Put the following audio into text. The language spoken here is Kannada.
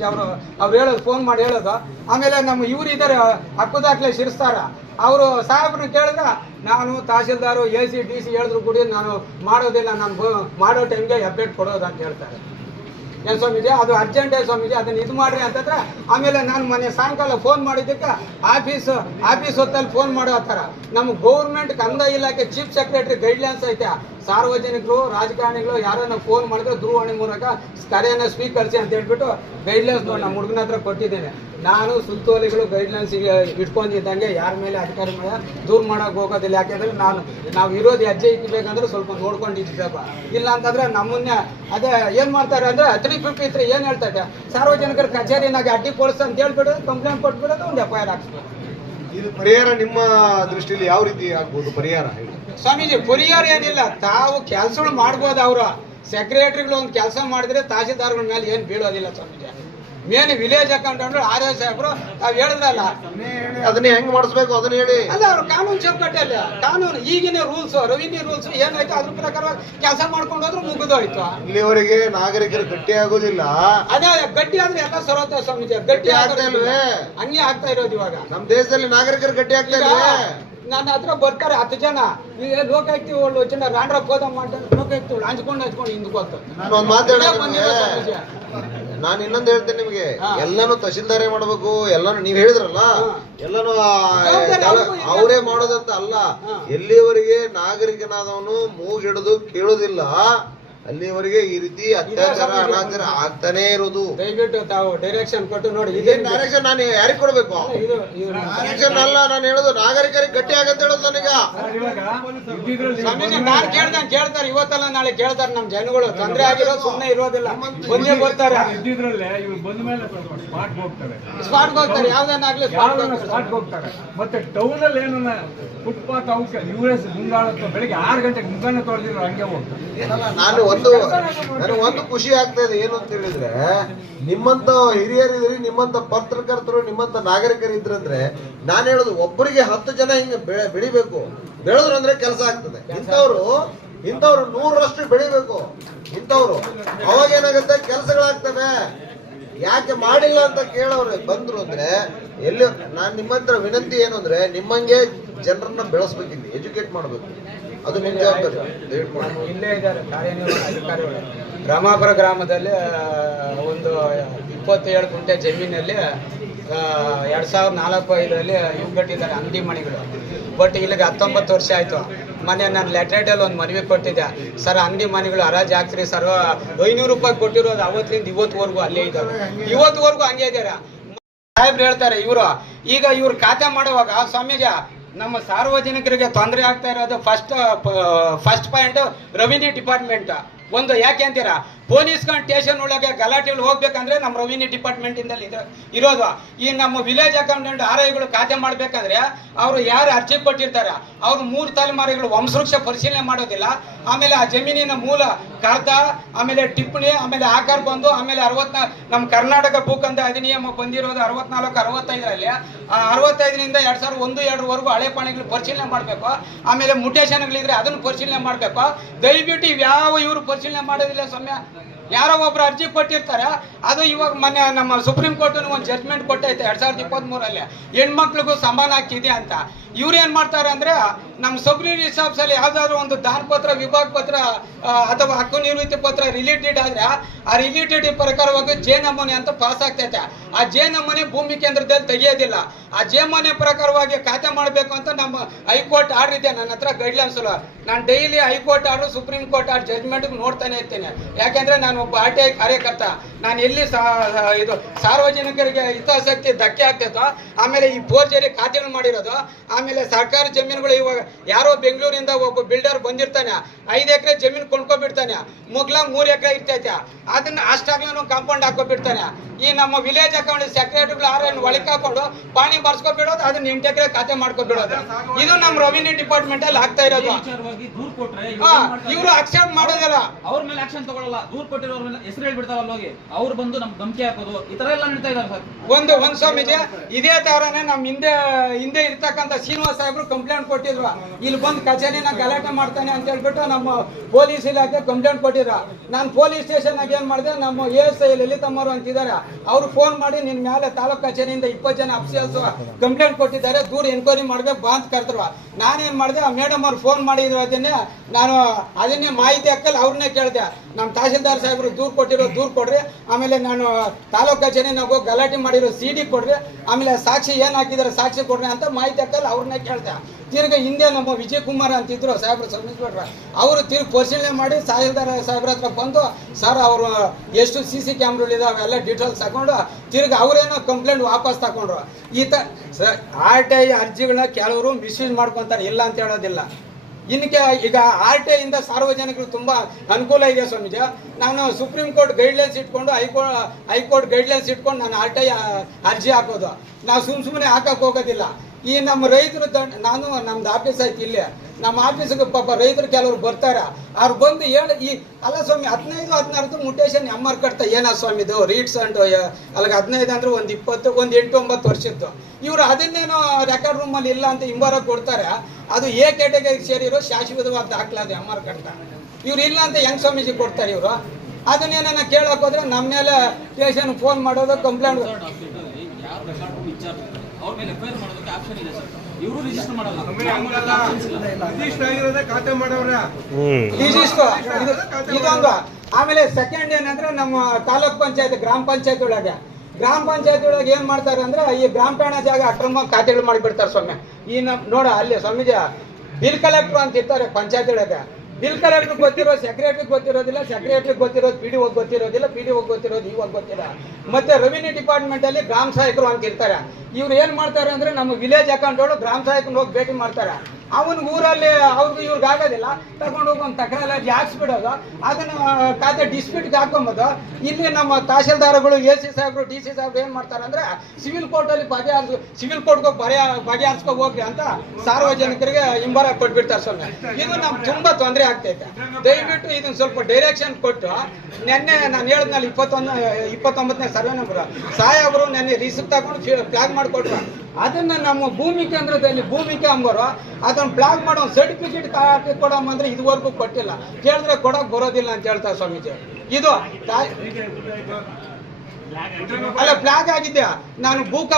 ಸ್ವಾಮೀಜಿ ಅವ್ರು ಹೇಳೋದು, ಫೋನ್ ಮಾಡಿ ಹೇಳೋದು. ಆಮೇಲೆ ನಮ್ಮ ಇವ್ರು ಇದ್ದಾರೆ ಹಕ್ಕು ದಾಖಲೆ ಶಿರಿಸ್ತಾರ, ಅವರು ಸಾಹೇಬ್ರನ್ನ ಕೇಳಿದ್ರೆ ನಾನು ತಹಸೀಲ್ದಾರು AC DC ಹೇಳಿದ್ರು ಕೂಡ ನಾನು ಮಾಡೋದಿಲ್ಲ, ನಾನು ಮಾಡೋ ಟೈಮ್ಗೆ ಅಪ್ಡೇಟ್ ಕೊಡೋದು ಅಂತ ಹೇಳ್ತಾರೆ. ಏನು ಸ್ವಾಮೀಜಿ ಅದು ಅರ್ಜೆಂಟೇ ಸ್ವಾಮೀಜಿ, ಅದನ್ನ ಇದು ಮಾಡ್ರಿ ಅಂತಂದ್ರೆ. ಆಮೇಲೆ ನಾನು ಮೊನ್ನೆ ಸಾಯಂಕಾಲ ಫೋನ್ ಮಾಡಿದ್ದಕ್ಕೆ ಆಫೀಸ್ ಹೊತ್ತಲ್ಲಿ ಫೋನ್ ಮಾಡೋ ಥರ ನಮ್ಮ ಗೌರ್ಮೆಂಟ್ ಕಂದಾಯ ಇಲಾಖೆ ಚೀಫ್ ಸೆಕ್ರೆಟರಿ ಗೈಡ್ಲೈನ್ಸ್ ಐತೆ, ಸಾರ್ವಜನಿಕರು ರಾಜಕಾರಣಿಗಳು ಯಾರನ್ನ ಫೋನ್ ಮಾಡಿದ್ರೆ ದೂರವಾಣಿ ಮೂಲಕ ಕರೆಯನ್ನು ಸ್ವೀಕರಿಸಿ ಅಂತ ಹೇಳ್ಬಿಟ್ಟು ಗೈಡ್ಲೈನ್ಸ್ ನಮ್ಮ ಹುಡುಗನ ಹತ್ರ ಕೊಟ್ಟಿದ್ದೇನೆ. ನಾನು ಸುತ್ತೋಲೆಗಳು ಗೈಡ್ಲೈನ್ಸ್ ಇಟ್ಕೊಂಡಿದ್ದಂಗೆ ಯಾರ ಮೇಲೆ ಅಧಿಕಾರಿ ಮೇಲೆ ದೂರ ಮಾಡೋಕೆ ಹೋಗೋದಿಲ್ಲ. ಯಾಕೆಂದ್ರೆ ನಾವು ಇರೋದು ಹೆಜ್ಜೆ ಇಕ್ಕಬೇಕಂದ್ರೆ ಸ್ವಲ್ಪ ನೋಡ್ಕೊಂಡಿರ್ಬೇಕು. ಇಲ್ಲ ಅಂತಂದ್ರೆ ನಮ್ಮನ್ನೇ ಅದೇ ಏನು ಮಾಡ್ತಾರೆ ಅಂದರೆ 353 ಏನು ಹೇಳ್ತಾರೆ, ಸಾರ್ವಜನಿಕರ ಕಚೇರಿನಾಗ ಅಡ್ಡಿ ಪೊಲೀಸ್ ಅಂತ ಹೇಳ್ಬಿಡೋದು, ಕಂಪ್ಲೇಂಟ್ ಕೊಟ್ಬಿಡೋದು, ಒಂದು FIR ಹಾಕ್ಸ್ಬೇಕು. ಇದು ಪರಿಹಾರ ನಿಮ್ಮ ದೃಷ್ಟಿಯಲ್ಲಿ ಯಾವ ರೀತಿ ಆಗ್ಬೋದು ಪರಿಹಾರ? ಸ್ವಾಮೀಜಿ ಪರಿಹಾರ ಏನಿಲ್ಲ, ತಾವು ಕೆಲಸಗಳು ಮಾಡ್ಬೋದು. ಅವರು ಸೆಕ್ರೆಟರಿಗಳು ಒಂದು ಕೆಲಸ ಮಾಡಿದ್ರೆ ತಹಸೀಲ್ದಾರ್ಗಳ ಮೇಲೆ ಏನು ಬೀಳೋದಿಲ್ಲ Swamiji. Main village accountant RO ಸಾಹೇಬ್ರು ತಾವ್ ಹೇಳಿದ್ರಲ್ಲ, ಅದನ್ನ ಹೆಂಗ್ ಮಾಡಿಸ್ಬೇಕು ಅದನ್ನ ಹೇಳಿ. ಅಲ್ಲ ಅವ್ರ ಕಾನೂನು ಚೌಕಟ್ಟಲ್ಲಿ ಕಾನೂನು ಈಗಿನ ರೂಲ್ಸ್ ರೆವಿನ್ಯೂ ರೂಲ್ಸ್ ಏನಾಯ್ತು ಅದ್ರ ಪ್ರಕಾರ ಕೆಲಸ ಮಾಡ್ಕೊಂಡು ಹೋದ್ರು ಮುಗಿದೋಯ್ತು. ಇಲ್ಲಿವರೆಗೆ ನಾಗರಿಕರು ಗಟ್ಟಿ ಆಗೋದಿಲ್ಲ. ಅದೇ ಗಟ್ಟಿ ಆದ್ರೆ ಎಲ್ಲ ಸರೋತ ಸ್ವಾಮೀಜಿ, ಗಟ್ಟಿ ಆಗ್ತಾ ಇಲ್ವೇ? ಹಂಗೆ ಆಗ್ತಾ ಇರೋದು ಇವಾಗ ನಮ್ಮ ದೇಶದಲ್ಲಿ. ನಾಗರಿಕರು ಗಟ್ಟಿ ಆಗ್ತಾ ಇಲ್ಲ. ನನ್ನ ಹತ್ರ ಬರ್ತಾರೆ 10 ಜನ, ಈಗ ಲೋಕಾಯುಕ್ತಿ ಒಳ್ಳೆ ಜನ ರಾಂಡ್ರಪ್ ಹೋದ ಮಾಡ್ತಾರೆ, ಲೋಕಾಯುಕ್ತಿ ಹಂಚ್ಕೊಂಡು ಹಿಂದಕ್ಕೆ ಹೋಗ್ತಾರೆ. ನಾನು ಒಂದು ಮಾತಾಡ, ನಾನು ಇನ್ನೊಂದು ಹೇಳ್ತೇನೆ ನಿಮ್ಗೆ, ಎಲ್ಲಾನು ತಹಶೀಲ್ದಾರೇ ಮಾಡ್ಬೇಕು, ಎಲ್ಲಾನು ನೀವ್ ಹೇಳಿದ್ರಲ್ಲ, ಎಲ್ಲಾನು ಅವರೇ ಮಾಡೋದಂತ ಅಲ್ಲ. ಎಲ್ಲಿವರೆಗೆ ನಾಗರಿಕನಾದವನು ಮೂಗಿಡಿದು ಕೇಳೋದಿಲ್ಲ ಅಲ್ಲಿವರೆಗೆ ಈ ರೀತಿ ಅತ್ಯಾಚಾರ ಅನಾಚಾರ ಆಗ್ತಾನೆ ಇರೋದು. ದಯವಿಟ್ಟು ತಾವು ಡೈರೆಕ್ಷನ್ ಕೊಟ್ಟು ನೋಡಿ. ಇದೇನ್ ಡೈರೆಕ್ಷನ್ ನಾನು ಯಾರಿಗೆ ಕೊಡ್ಬೇಕು? ಡೈರೆಕ್ಷನ್ ಅಲ್ಲ, ನಾನು ಹೇಳೋದು ನಾಗರಿಕರಿಗೆ ಗಟ್ಟಿ ಆಗಂತ ಹೇಳೋದು ನನಗ. ಸ್ವಾಮೀಜಿ ನಾನು ಕೇಳ್ದಂಗೆ ಕೇಳ್ತಾರೆ, ಇವತ್ತಲ್ಲ ನಾಳೆ ಕೇಳ್ತಾರೆ. ನಮ್ ಜನಗಳು ತೊಂದರೆ ಆಗಿರೋ ಸುಮ್ಮನೆ ಇರೋದಿಲ್ಲ, ಒಂದೇ ಬರ್ತಾರೆ, ಸ್ಪಾಟ್ ಹೋಗ್ತಾರೆ, ಯಾವ್ದನ್ನಾಗ್ಲಿ ಸ್ಪಾಟ್ ಹೋಗ್ತಾರೆ. ಮತ್ತೆ ಟೌನ್ ಅಲ್ಲಿ ಏನು ಫುಟ್ಪಾತ್ ಅವಕ್ಕೆ US ಮುಂಗಾಳತ್ತು ಬೆಳಿಗ್ಗೆ 6 ಗಂಟೆಗೆ ಮುಖಾನೆ ತೊಳೆದಿರೋ ಹಂಗೆ ಹೋಗ್ತಾರೆ. ನನಗೆ ಒಂದು ಖುಷಿ ಆಗ್ತಾ ಇದೆ, ಏನು ಅಂತ ಹೇಳಿದ್ರೆ, ನಿಮ್ಮಂತ ಹಿರಿಯರಿದ್ರಿ, ನಿಮ್ಮಂತ ಪತ್ರಕರ್ತರು, ನಿಮ್ಮಂತ ನಾಗರಿಕರು ಇದ್ರಂದ್ರೆ, ನಾನು ಹೇಳೋದು ಒಬ್ಬರಿಗೆ 10 ಜನ ಹಿಂಗೆ ಬೆಳಿಬೇಕು. ಬೆಳೆದ್ರು ಅಂದ್ರೆ ಕೆಲಸ ಆಗ್ತದೆ. ಇಂಥವ್ರು 100ರಷ್ಟು ಬೆಳಿಬೇಕು. ಇಂಥವ್ರು ಅವಾಗ ಏನಾಗುತ್ತೆ, ಕೆಲಸಗಳಾಗ್ತವೆ. ಯಾಕೆ ಮಾಡಿಲ್ಲ ಅಂತ ಕೇಳೋರು ಬಂದ್ರು ಅಂದ್ರೆ, ಎಲ್ಲಿ ನಾನು ನಿಮ್ಮ ಹತ್ರ ವಿನಂತಿ ಏನು ಅಂದ್ರೆ, ನಿಮ್ಮಂಗೆ ಜನರನ್ನ ಬೆಳೆಸ್ಬೇಕಿಲ್ಲ, ಎಜುಕೇಟ್ ಮಾಡ್ಬೇಕು. ಅದು ನಿಮ್ ಜವಾಬ್ದಾರಿ. ಇಲ್ಲೇ ಇದ್ದಾರೆ ಕಾರ್ಯನಿರ್ವಹಣಾ ಅಧಿಕಾರಿಗಳು. ರಾಮಾಪುರ ಗ್ರಾಮದಲ್ಲಿ ಒಂದು 27 ಗುಂಟೆ ಜಮೀನಲ್ಲಿ 2004-05 ಇವು ಕಟ್ಟಿದ್ದಾರೆ ಅಂಗಡಿ ಮನೆಗಳು. ಬಟ್ ಇಲ್ಲಿಗೆ 19 ವರ್ಷ ಆಯ್ತು. ಮೊನ್ನೆ ನಾನು ಲೆಟ್ರೇಟಲ್ಲಿ ಒಂದು ಮನವಿ ಕೊಟ್ಟಿದ್ದೆ, ಸರ್ ಅಂಗಡಿ ಮನೆಗಳು ಹರಾಜು ಹಾಕ್ತೀರಿ ಸರ್, 500 ರೂಪಾಯಿ ಕೊಟ್ಟಿರೋದು ಅವತ್ತಿಂದ ಇವತ್ತುವರೆಗೂ ಅಲ್ಲೇ ಇದ್ದಾರೆ, ಇವತ್ತುವರೆಗೂ ಹಂಗೆ ಇದ್ದಾರೆ. ಸಾಹೇಬ್ರು ಹೇಳ್ತಾರೆ ಇವ್ರು ಖಾತೆ ಮಾಡುವಾಗ ಸ್ವಾಮೀಜ ನಮ್ಮ ಸಾರ್ವಜನಿಕರಿಗೆ ತೊಂದರೆ ಆಗ್ತಾ ಇರೋದು ಫಸ್ಟ್ ಪಾಯಿಂಟ್ ರೆವಿನ್ಯೂ ಡಿಪಾರ್ಟ್ಮೆಂಟ್. ಒಂದು ಯಾಕೆ ಅಂತೀರಾ, ಪೊಲೀಸ್ ಸ್ಟೇಷನ್ ಒಳಗೆ ಗಲಾಟೆಗಳು ಹೋಗ್ಬೇಕಂದ್ರೆ ನಮ್ಮ ರೆವಿನ್ಯೂ ಡಿಪಾರ್ಟ್ಮೆಂಟ್ ಇಂದಲ್ಲಿ ಇರೋದು. ಈ ನಮ್ಮ ವಿಲೇಜ್ ಅಕೌಂಟೆಂಟ್ RIಗಳು ಖಾತೆ ಮಾಡ್ಬೇಕಂದ್ರೆ ಅವರು ಯಾರು ಅರ್ಜಿ ಕೊಟ್ಟಿರ್ತಾರೆ ಅವ್ರು 3 ತಲೆಮಾರುಗಳು ವಂಶವೃಕ್ಷ ಪರಿಶೀಲನೆ ಮಾಡೋದಿಲ್ಲ. ಆಮೇಲೆ ಆ ಜಮೀನಿನ ಮೂಲ ಕಾಗದ, ಆಮೇಲೆ ಟಿಪ್ಪಣಿ, ಆಮೇಲೆ ಆಕಾರ ಬಂದು, ಆಮೇಲೆ ನಮ್ಮ ಕರ್ನಾಟಕ ಭೂಕಂದ ಅಧಿನಿಯಮ ಬಂದಿರೋದು 64-65ರಲ್ಲಿ. 65ರಿಂದ 2001-2ವರೆಗೂ ಹಳೆ ಪಾಣಿಗಳು ಪರಿಶೀಲನೆ ಮಾಡಬೇಕು. ಆಮೇಲೆ ಮುಟೇಶನ್ಗಳಿದ್ರೆ ಅದನ್ನು ಪರಿಶೀಲನೆ ಮಾಡಬೇಕು. ದಯವಿಟ್ಟು ಇವ್ಯಾವ ಇವರು ಪರಿಶೀಲನೆ ಮಾಡೋದಿಲ್ಲ ಸೌಮ್ಯ. ಯಾರೋ ಒಬ್ರು ಅರ್ಜಿ ಕೊಟ್ಟಿರ್ತಾರೆ, ಅದು ಇವಾಗ ಮೊನ್ನೆ ನಮ್ಮ ಸುಪ್ರೀಂ ಕೋರ್ಟ್ ಒಂದು ಜಡ್ಜ್ಮೆಂಟ್ ಕೊಟ್ಟೈತೆ 2023ರಲ್ಲಿ, ಹೆಣ್ಮಕ್ಳಿಗೂ ಸಮಾನ ಹಾಕಿದೆ ಅಂತ. ಇವ್ರು ಏನ್ ಮಾಡ್ತಾರೆ ಅಂದ್ರೆ, ನಮ್ಮ ಸಬ್ರಿ ರಿಸಾರ್ಟ್ಸ್ ಅಲ್ಲಿ ಯಾವ್ದಾದ್ರು ಒಂದು ದಾನ ಪತ್ರ, ವಿಭಾಗ ಪತ್ರ ಅಥವಾ ಹಕ್ಕು ನಿವೃತ್ತಿ ಪತ್ರ ರಿಲೇಟೆಡ್ ಆದ್ರೆ ಆ ರಿಲೇಟೆಡ್ ಪ್ರಕಾರವಾಗಿ ಜೇನಮನೆ ಅಂತ ಪಾಸ್ ಆಗ್ತೈತೆ. ಆ ಜೇನಮನೆ ಭೂಮಿ ಕೇಂದ್ರದಲ್ಲಿ ತೆಗೆಯೋದಿಲ್ಲ. ಆ ಜೇಮನೆ ಪ್ರಕಾರವಾಗಿ ಖಾತೆ ಮಾಡಬೇಕು ಅಂತ ನಮ್ಮ ಹೈಕೋರ್ಟ್ ಆರ್ಡರ್ ಇದೆ ನನ್ನ ಹತ್ರ, ಗೈಡ್ಲೈನ್ಸ್. ನಾನು daily high court order, supreme court order judgement ನೋಡ್ತಾನೆ ಇರ್ತೇನೆ. ಯಾಕೆಂದ್ರೆ ನಾನು ಒಬ್ಬ RTI ಕಾರ್ಯಕರ್ತ. ನಾನು ಎಲ್ಲಿ ಇದು ಸಾರ್ವಜನಿಕರಿಗೆ ಹಿತಾಸಕ್ತಿ ಧಕ್ಕೆ ಆಗ್ತೈತೋ, ಆಮೇಲೆ ಈ ಫೋರ್ಜರಿ ಖಾತೆಗಳು ಮಾಡಿರೋದು, ಆಮೇಲೆ ಸರ್ಕಾರಿ ಜಮೀನುಗಳು ಇವಾಗ ಯಾರೋ ಬೆಂಗಳೂರಿಂದ ಒಬ್ಬ ಬಿಲ್ಡರ್ ಬಂದಿರ್ತಾನೆ, 5 ಎಕರೆ ಜಮೀನು ಕೊಂಡ್ಕೊಬಿಡ್ತಾನೆ, ಮುಗ್ಲಾಗ 3 ಎಕರೆ ಇರ್ತೈತೆ, ಅದನ್ನ ಅಷ್ಟಾಗ್ಲೂ ಕಾಂಪೌಂಡ್ ಹಾಕೋಬಿಡ್ತಾನೆ. ಈ ನಮ್ಮ ವಿಲೇಜ್ ಅಕೌಂಟ್ ಸೆಕ್ರೆಟರಿಗಳು ಯಾರನ್ನು ಒಳಗೆ ಹಾಕೊಂಡು ಪಾಣಿ ಬರ್ಸ್ಕೊಬಿಡೋದು, ಅದನ್ನ 8 ಎಕರೆ ಖಾತೆ ಮಾಡ್ಕೊಬಿಡೋದು. ಇದು ನಮ್ಮ ರೆವಿನ್ಯೂ ಡಿಪಾರ್ಟ್ಮೆಂಟ್ ಅಲ್ಲಿ ಆಗ್ತಾ ಇರೋದು. ಇವರು ಅಕ್ಸೆಪ್ಟ್ ಮಾಡೋದಿಲ್ಲ, ಅವ್ರ ಮೇಲೆ ಆಕ್ಷನ್ ತಗೊಳ್ಳಲ್ಲ. ದೂರ್ ಕೊಟ್ಟಿರೋರ್ ಮೇಲೆ ಹೆಸರು ಹೇಳ್ಬಿಡ್ತಾವಲ್ಲ ಹೋಗಿ, ಅವ್ರು ಬಂದು ನಮ್ಗೆ ಧಮಕಿ ಹಾಕೋದು, ಈ ತರ ಎಲ್ಲ ನಡೀತಾ ಇದಾರೆ ಸರ್. ಒಂದು ಸ್ವಾಮೀಜಿ ಇದೇ ತರನೇ ನಮ್ಮ ಹಿಂದೆ ಇರ್ತಕ್ಕಂಥ ಶ್ರೀನಿವಾಸ ಸಾಹೇಬ್ರು ಕಂಪ್ಲೇಂಟ್ ಕೊಟ್ಟಿದ್ರು, ಇಲ್ಲಿ ಬಂದು ಕಚೇರಿನ ಗಲಾಟೆ ಮಾಡ್ತಾನೆ ಅಂತ ಹೇಳ್ಬಿಟ್ಟು ನಮ್ಮ ಪೊಲೀಸ್ ಇಲಾಖೆ ಕಂಪ್ಲೇಂಟ್ ಕೊಟ್ಟಿದ್ರು. ನಾನು ಪೊಲೀಸ್ ಸ್ಟೇಷನ್ ಆಗಿ ಏನ್ ಮಾಡಿದೆ, ನಮ್ಮ ASI ಲಲಿತಮ್ಮರು ಅಂತಿದ್ದಾರೆ, ಅವ್ರು ಫೋನ್ ಮಾಡಿ ನಿನ್ ಮೇಲೆ ತಾಲೂಕು ಕಚೇರಿಯಿಂದ 20 ಜನ ಅಫಿಷಿಯಲ್ಸ್ ಕಂಪ್ಲೇಂಟ್ ಕೊಟ್ಟಿದ್ದಾರೆ, ದೂರ ಎನ್ಕ್ವೈರಿ ಮಾಡ್ಬೇಕು ಬಾ ಅಂತ ಕರೆದ್ರು. ನಾನೇನ್ ಮಾಡಿದೆ, ಆ ಮೇಡಮ್ ಅವ್ರು ಫೋನ್ ಮಾಡಿದ್ರು, ಅದನ್ನೇ ಮಾಹಿತಿ ಹಾಕಲ್ಲಿ ಅವ್ರನ್ನೇ ಕೇಳಿದೆ, ನಮ್ಮ ತಹಶೀಲ್ದಾರ್ ಸಾಹೇಬ್ರು ದೂರ್ ಕೊಟ್ಟಿರೋ ದೂರ್ ಕೊಡ್ರಿ, ಆಮೇಲೆ ನಾನು ತಾಲೂಕು ಕಚೇರಿ ನಾವು ಗಲಾಟೆ ಮಾಡಿರೋ CD ಕೊಡ್ರಿ, ಆಮೇಲೆ ಸಾಕ್ಷಿ ಏನ್ ಹಾಕಿದಾರೆ ಸಾಕ್ಷಿ ಕೊಡ್ರಿ ಅಂತ ಮಾಹಿತಿ ಹಾಕಲ್ಲಿ ಅವ್ರನ್ನೇ ಕೇಳ್ದೆ. ತಿರ್ಗ ಹಿಂದೆ ನಮ್ಮ ವಿಜಯ್ ಕುಮಾರ್ ಅಂತಿದ್ರು ಸಾಹೇಬ್ರು ಸಬ್ ಇನ್ಸ್ಪೆಕ್ಟರ್, ಅವರು ತಿರ್ಗಿ ಪರಿಶೀಲನೆ ಮಾಡಿ ತಹಶೀಲ್ದಾರ್ ಸಾಹೇಬ್ರ ಹತ್ರ ಬಂದು, ಸರ್ ಅವರು ಎಷ್ಟು CC ಕ್ಯಾಮ್ರಾಗಳಿದಾವೆ ಎಲ್ಲ ಡೀಟೇಲ್ಸ್ ತಗೊಂಡು ತಿರ್ಗಿ ಅವರೇನೋ ಕಂಪ್ಲೇಂಟ್ ವಾಪಸ್ ತಗೊಂಡ್ರು. RTI ಅರ್ಜಿಗಳನ್ನ ಕೆಲವರು ಮಿಸ್ಯೂಸ್ ಮಾಡ್ಕೊಂತಾರೆ, ಇಲ್ಲ ಅಂತ ಹೇಳೋದಿಲ್ಲ. ಇನ್ಕೆ ಈಗ RTI ಇಂದ ಸಾರ್ವಜನಿಕರು ತುಂಬಾ ಅನುಕೂಲ ಇದೆ ಸ್ವಾಮೀಜಿ. ನಾನು ಸುಪ್ರೀಂ ಕೋರ್ಟ್ ಗೈಡ್ಲೈನ್ಸ್ ಇಟ್ಕೊಂಡು ಹೈಕೋರ್ಟ್ ಗೈಡ್ಲೈನ್ಸ್ ಇಟ್ಕೊಂಡು ನಾನು RTI ಅರ್ಜಿ ಹಾಕೋದು, ನಾವು ಸುಮ್ಮನೆ ಹಾಕಕ್ ಹೋಗೋದಿಲ್ಲ. ಈ ನಮ್ಮ ರೈತರು ನಾನು ನಮ್ದು ಆಫೀಸ್ ಐತಿ ಇಲ್ಲಿ, ನಮ್ಮ ಆಫೀಸ್ಗೆ ಪಾಪ ರೈತರು ಕೆಲವರು ಬರ್ತಾರೆ, ಅವ್ರು ಬಂದು ಈ ಅಲ್ಲ ಸ್ವಾಮಿ 15-16 ಮುಟೇಶನ್ MR ಕಟ್ತಾ ಏನ ಸ್ವಾಮಿದು ರೀಡ್ಸ್ ಅಂಟು ಅಲ್ಲಿಗೆ 15 ಅಂದ್ರೆ ಒಂದು 20 ಒಂದು 8-9 ವರ್ಷದ್ದು. ಇವರು ಅದನ್ನೇನೋ ರೆಕಾರ್ಡ್ ರೂಮಲ್ಲಿ ಇಲ್ಲ ಅಂತ ಹಿಂಬಾರ ಕೊಡ್ತಾರೆ. ಅದು A ಕ್ಯಾಟಗರಿಗೆ ಸೇರಿರೋ ಶಾಶ್ವತವಾದ ದಾಖಲಾದ MR ಕಟ್ತಾ, ಇವ್ರು ಇಲ್ಲ ಅಂತ ಹೆಂಗ್ ಸ್ವಾಮೀಜಿ ಕೊಡ್ತಾರೆ ಇವರು? ಅದನ್ನೇನ ಕೇಳಕ್ ಹೋದ್ರೆ ನಮ್ಮ ಮೇಲೆ ಸ್ಟೇಷನ್ ಫೋನ್ ಮಾಡೋದು ಕಂಪ್ಲೇಂಟ್. ಅವ್ರ ಮೇಲೆ FIR ಮಾಡೋದಕ್ಕೆ ಆಪ್ಷನ್ ಇದೆ ಸರ್, ಇವರು ರಿಜಿಸ್ಟರ್ ಮಾಡಲ್ಲ. ಇದೊಂದು. ಆಮೇಲೆ ಸೆಕೆಂಡ್ ಏನಂದ್ರೆ ನಮ್ಮ ತಾಲೂಕ್ ಪಂಚಾಯತ್ ಗ್ರಾಮ ಪಂಚಾಯತ್ ಒಳಗೆ ಏನ್ ಮಾಡ್ತಾರೆ ಅಂದ್ರೆ ಈ ಗ್ರಾಮ ಠಾಣಾ ಜಾಗ ಅಕ್ರಮ ಖಾತೆಗಳು ಮಾಡಿಬಿಡ್ತಾರೆ ಸ್ವಾಮಿ. ಈ ನೋಡ ಅಲ್ಲಿ ಸ್ವಾಮೀಜಿ ಬಿಲ್ ಕಲೆಕ್ಟರ್ ಅಂತ ಇರ್ತಾರೆ ಪಂಚಾಯತ್ ಒಳಗೆ. ಬಿಲ್ ಕಲೆಕ್ಟರ್ ಗೊತ್ತಿರೋ ಸೆಕ್ರೆಟರಿ ಗೊತ್ತಿರೋದಿಲ್ಲ, ಸೆಕ್ರೆಟರಿ ಗೊತ್ತಿರೋದು PDO ಗೊತ್ತಿರೋದಿಲ್ಲ, PDO ಗೊತ್ತಿರೋದು ಇವಾಗ ಗೊತ್ತಿಲ್ಲ. ಮತ್ತೆ ರೆವಿನ್ಯೂ ಡಿಪಾರ್ಟ್ಮೆಂಟ್ ಅಲ್ಲಿ ಗ್ರಾಮ ಸಹಾಯಕರು ಅಂತ ಇರ್ತಾರೆ. ಇವ್ರು ಏನ್ ಮಾಡ್ತಾರೆ ಅಂದ್ರೆ ನಮ್ಮ ವಿಲೇಜ್ ಅಕೌಂಟ್ ಗ್ರಾಮ ಸಹಾಯಕನ ಹೋಗಿ ಭೇಟಿ ಮಾಡ್ತಾರೆ. ಅವನ ಊರಲ್ಲಿ ಅವ್ರಿಗೆ ಇವ್ರಿಗೆ ಆಗೋದಿಲ್ಲ, ತಗೊಂಡು ಹೋಗಿ ಒಂದು ತಕರಾರು ಹಾಕ್ಸ್ಬಿಡೋದು, ಅದನ್ನ ಖಾತೆ ಡಿಸ್ಪ್ಯೂಟ್ಗೆ ಹಾಕೊಂಬೋದು. ಇಲ್ಲಿ ನಮ್ಮ ತಹಶೀಲ್ದಾರ್ಗಳು AC ಸಾಹೇಬ್ರು DC ಸಾಹೇಬ್ರು ಏನ್ ಮಾಡ್ತಾರೆ ಅಂದ್ರೆ ಸಿವಿಲ್ ಕೋರ್ಟ್ ಅಲ್ಲಿ ಸಿವಿಲ್ ಕೋರ್ಟ್ಗೆ ಬಗೆಹರಿಸ್ಕೊ ಹೋಗ್ರಿ ಅಂತ ಸಾರ್ವಜನಿಕರಿಗೆ ಹಿಂಬಾರ ಕೊಟ್ಬಿಡ್ತಾರೆ ಸ್ವಾಮಿ. ಇದು ನಮ್ಗೆ ತುಂಬಾ ತೊಂದರೆ ಆಗ್ತೈತೆ. ದಯವಿಟ್ಟು ಇದನ್ನ ಸ್ವಲ್ಪ ಡೈರೆಕ್ಷನ್ ಕೊಟ್ಟು, ನೆನ್ನೆ ನಾನು ಹೇಳಿದ್ನಲ್ಲ 29ನೇ ಸರ್ವೆ ನಂಬರ್ ಸಾಹೇಬ್ರು ನೆನ್ನೆ ರಿಸಿಪ್ಟ್ ತಗೊಂಡು ಫ್ಲಾಗ್ ಮಾಡಿಕೊಟ್ರು. ಅದನ್ನ ನಮ್ಮ ಭೂಮಿ ಕೇಂದ್ರದಲ್ಲಿ ಭೂಮಿಕೆ ಅಂಬರು ಅದನ್ನ ಬ್ಲಾಕ್ ಮಾಡೋ ಸರ್ಟಿಫಿಕೇಟ್ ಕೊಡಮ್ಮ ಅಂದ್ರೆ ಇದುವರೆಗೂ ಕೊಟ್ಟಿಲ್ಲ. ಕೇಳಿದ್ರೆ ಕೊಡಕ್ ಬರೋದಿಲ್ಲ ಅಂತ ಹೇಳ್ತಾರೆ ಸ್ವಾಮೀಜಿ. ಇದು ಅಲ್ಲ ಫ್ಲಾಗ್ ಆಗಿದ್ಯಾ, ನಾನು ಭೂಕ